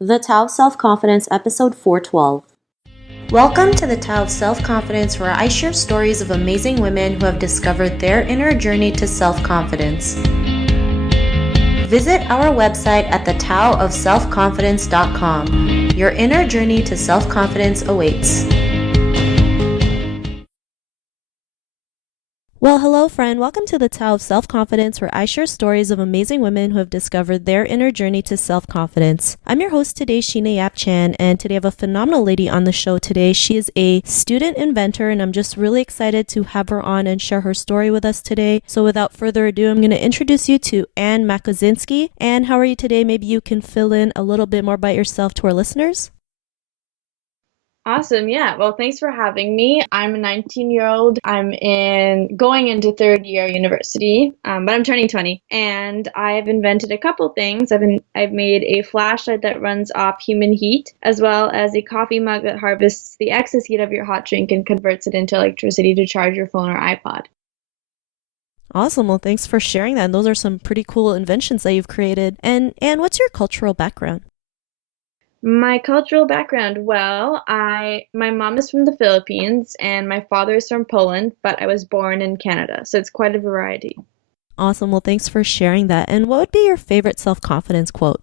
The Tao of Self-Confidence, episode 412. Welcome to the Tao of Self-Confidence, where I share stories of amazing women who have discovered their inner journey to self-confidence. Visit our website at thetaoofselfconfidence.com. Your inner journey to self-confidence awaits. Well, hello, friend. Welcome to the Tao of Self-Confidence, where I share stories of amazing women who have discovered their inner journey to self-confidence. I'm your host today, Sheena Yap Chan, and today I have a phenomenal lady on the show today. She is a student inventor, and I'm just really excited to have her on and share her story with us today. So without further ado, I'm going to introduce you to Anne Makosinski. Anne, how are you today? Maybe you can fill in a little bit more about yourself to our listeners. Awesome. Yeah. Well, thanks for having me. I'm a 19-year-old. I'm going into third year university, but I'm turning 20, and I've invented a couple things. I've made a flashlight that runs off human heat, as well as a coffee mug that harvests the excess heat of your hot drink and converts it into electricity to charge your phone or iPod. Awesome. Well, thanks for sharing that. And those are some pretty cool inventions that you've created. And what's your cultural background? My cultural background, well, my mom is from the Philippines and my father is from Poland, but I was born in Canada, so it's quite a variety. Awesome. Well, thanks for sharing that. And what would be your favorite self-confidence quote?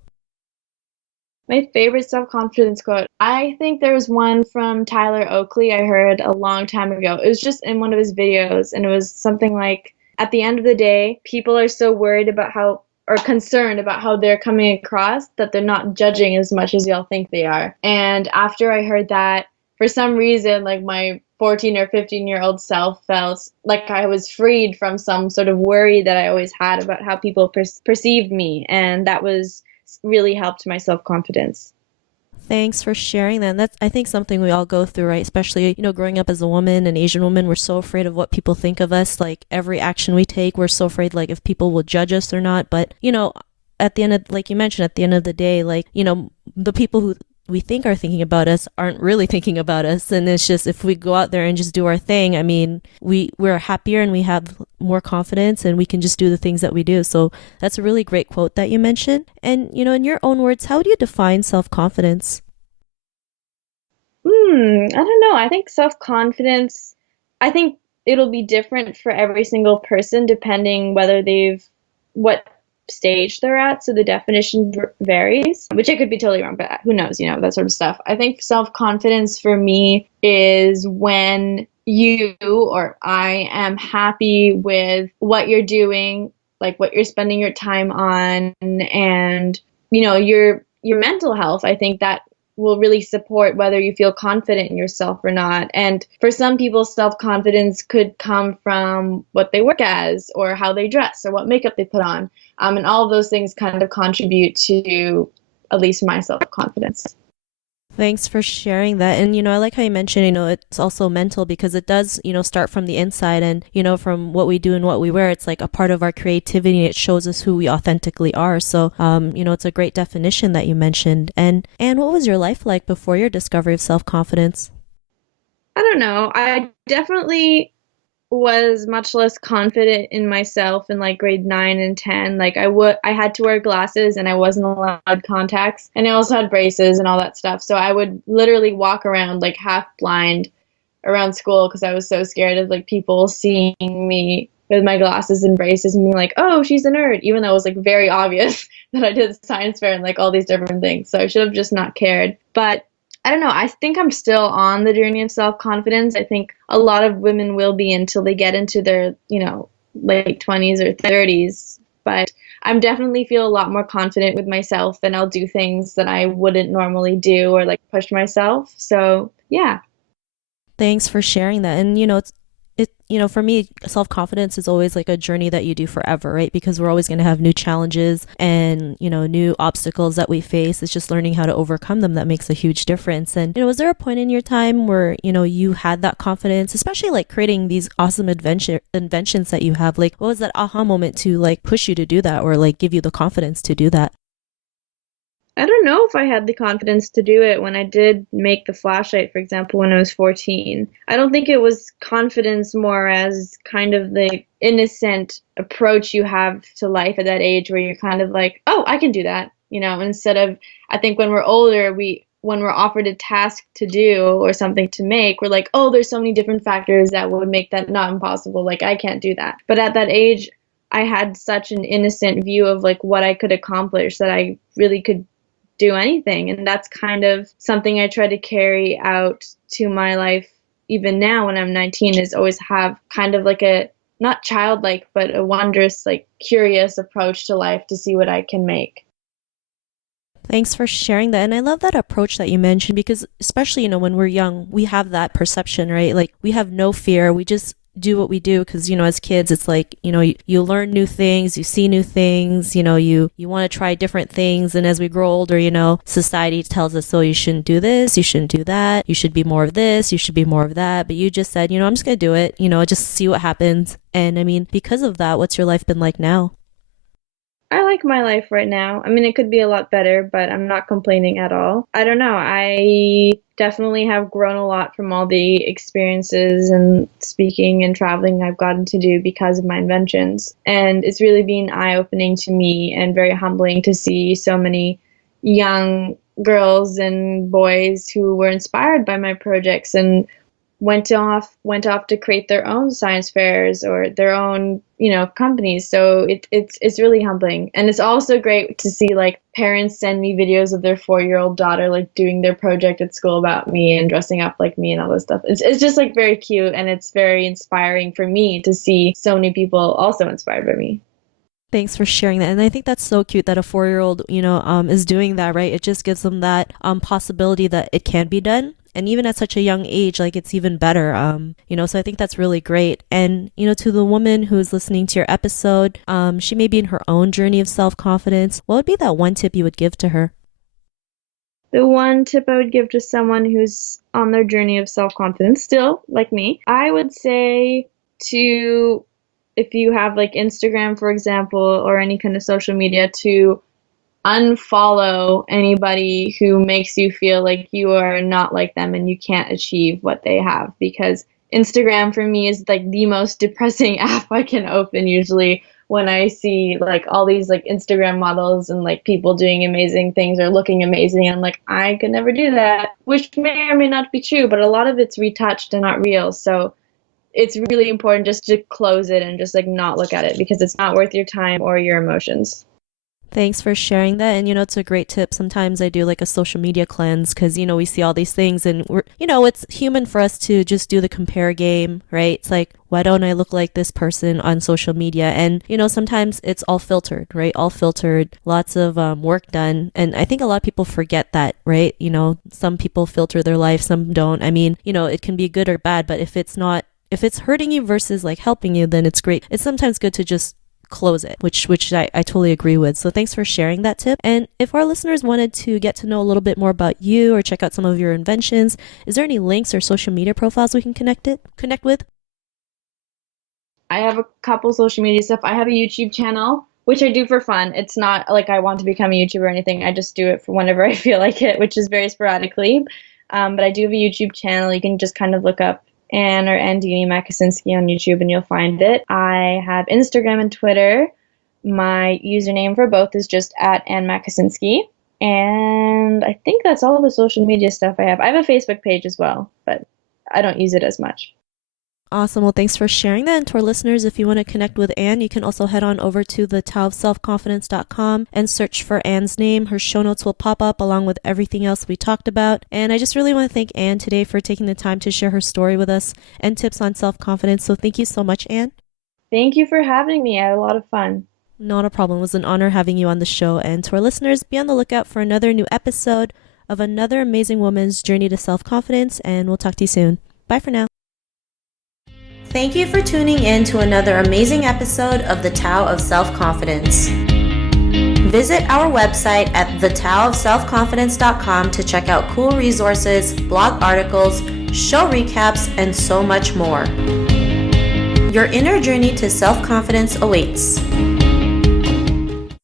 My favorite self-confidence quote, I think there was one from Tyler Oakley I heard a long time ago. It was just in one of his videos, and it was something like, at the end of the day, people are so worried about how or concerned about how they're coming across that they're not judging as much as y'all think they are. And after I heard that, for some reason, like my 14 or 15-year-old self felt like I was freed from some sort of worry that I always had about how people perceived me. And that was really helped my self-confidence. Thanks for sharing that. And that's, I think, something we all go through, right? Especially, growing up as a woman, an Asian woman, we're so afraid of what people think of us. Like every action we take, we're so afraid, like, if people will judge us or not. But, at the end of, like you mentioned, at the end of the day, like, the people who we think are thinking about us aren't really thinking about us. And it's just, if we go out there and just do our thing, I mean, we're happier and we have more confidence and we can just do the things that we do. So that's a really great quote that you mentioned. And, in your own words, how do you define self-confidence? I don't know. I think self-confidence, I think it'll be different for every single person depending what stage they're at. So the definition varies, which I could be totally wrong, but who knows, that sort of stuff. I think self-confidence for me is when you or I am happy with what you're doing, like what you're spending your time on, and, your mental health. I think that will really support whether you feel confident in yourself or not. And for some people, self-confidence could come from what they work as or how they dress or what makeup they put on. And all of those things kind of contribute to at least my self-confidence. Thanks for sharing that. And, I like how you mentioned, it's also mental because it does, start from the inside and, from what we do and what we wear, it's like a part of our creativity. It shows us who we authentically are. So, it's a great definition that you mentioned. And what was your life like before your discovery of self-confidence? I don't know. I definitely was much less confident in myself in like grade 9 and 10. Like I had to wear glasses and I wasn't allowed contacts, and I also had braces and all that stuff. So I would literally walk around like half blind around school because I was so scared of like people seeing me with my glasses and braces and being like, "Oh, she's a nerd," even though it was like very obvious that I did science fair and like all these different things. So I should have just not cared. But I don't know. I think I'm still on the journey of self-confidence. I think a lot of women will be until they get into their, late 20s or 30s. But I'm definitely feel a lot more confident with myself, and I'll do things that I wouldn't normally do or like push myself. So, yeah. Thanks for sharing that. And, for me, self-confidence is always like a journey that you do forever, right? Because we're always going to have new challenges and, new obstacles that we face. It's just learning how to overcome them that makes a huge difference. And, was there a point in your time where, you had that confidence, especially like creating these awesome inventions that you have? Like, what was that aha moment to like push you to do that or like give you the confidence to do that? I don't know if I had the confidence to do it when I did make the flashlight, for example, when I was 14. I don't think it was confidence more as kind of the innocent approach you have to life at that age where you're kind of like, oh, I can do that. instead of, I think when we're older, when we're offered a task to do or something to make, we're like, oh, there's so many different factors that would make that not impossible. Like, I can't do that. But at that age, I had such an innocent view of like what I could accomplish that I really could do anything. And that's kind of something I try to carry out to my life even now when I'm 19, is always have kind of like a, not childlike, but a wondrous, like curious approach to life to see what I can make. Thanks for sharing that. And I love that approach that you mentioned because especially, when we're young, we have that perception, right? Like we have no fear. We just do what we do because, as kids, it's like, you learn new things, you see new things, you want to try different things. And as we grow older, society tells us, oh, you shouldn't do this, you shouldn't do that, you should be more of this, you should be more of that. But you just said, I'm just going to do it, just see what happens. And I mean, because of that, what's your life been like now? I like my life right now. I mean, it could be a lot better, but I'm not complaining at all. I don't know. I definitely have grown a lot from all the experiences and speaking and traveling I've gotten to do because of my inventions. And it's really been eye-opening to me and very humbling to see so many young girls and boys who were inspired by my projects and went off to create their own science fairs or their own companies. So it's really humbling, and it's also great to see like parents send me videos of their 4-year-old daughter like doing their project at school about me and dressing up like me and all this stuff. It's just like very cute, and it's very inspiring for me to see so many people also inspired by me. Thanks for sharing that. And I think that's so cute that a 4-year-old, is doing that, right? It just gives them that possibility that it can be done. And even at such a young age, like it's even better, so I think that's really great. And, to the woman who's listening to your episode, she may be in her own journey of self-confidence. What would be that one tip you would give to her? The one tip I would give to someone who's on their journey of self-confidence, still like me, I would say to, if you have like Instagram, for example, or any kind of social media, to unfollow anybody who makes you feel like you are not like them and you can't achieve what they have, because Instagram for me is like the most depressing app I can open usually when I see like all these like Instagram models and like people doing amazing things or looking amazing. I'm like, I could never do that, which may or may not be true, but a lot of it's retouched and not real. So it's really important just to close it and just like not look at it, because it's not worth your time or your emotions. Thanks for sharing that. And, it's a great tip. Sometimes I do like a social media cleanse because, we see all these things and we're, it's human for us to just do the compare game, right? It's like, why don't I look like this person on social media? And, sometimes it's all filtered, right? All filtered, lots of work done. And I think a lot of people forget that, right? Some people filter their life, some don't. I mean, it can be good or bad, but if it's hurting you versus like helping you, then it's great. It's sometimes good to just close it, which I totally agree with. So thanks for sharing that tip. And if our listeners wanted to get to know a little bit more about you or check out some of your inventions, is there any links or social media profiles we can connect with? I have a couple social media stuff. I have a YouTube channel, which I do for fun. It's not like I want to become a YouTuber or anything. I just do it for whenever I feel like it, which is very sporadically. But I do have a YouTube channel. You can just kind of look up Anne or Andini Makosinski on YouTube and you'll find it. I have Instagram and Twitter. My username for both is just at Anne Makosinski. And I think that's all the social media stuff I have. I have a Facebook page as well, but I don't use it as much. Awesome. Well, thanks for sharing that. And to our listeners, if you want to connect with Anne, you can also head on over to thetaoofselfconfidence.com and search for Anne's name. Her show notes will pop up along with everything else we talked about. And I just really want to thank Anne today for taking the time to share her story with us and tips on self-confidence. So thank you so much, Anne. Thank you for having me. I had a lot of fun. Not a problem. It was an honor having you on the show. And to our listeners, be on the lookout for another new episode of another amazing woman's journey to self-confidence. And we'll talk to you soon. Bye for now. Thank you for tuning in to another amazing episode of The Tao of Self-Confidence. Visit our website at thetaoofselfconfidence.com to check out cool resources, blog articles, show recaps, and so much more. Your inner journey to self-confidence awaits.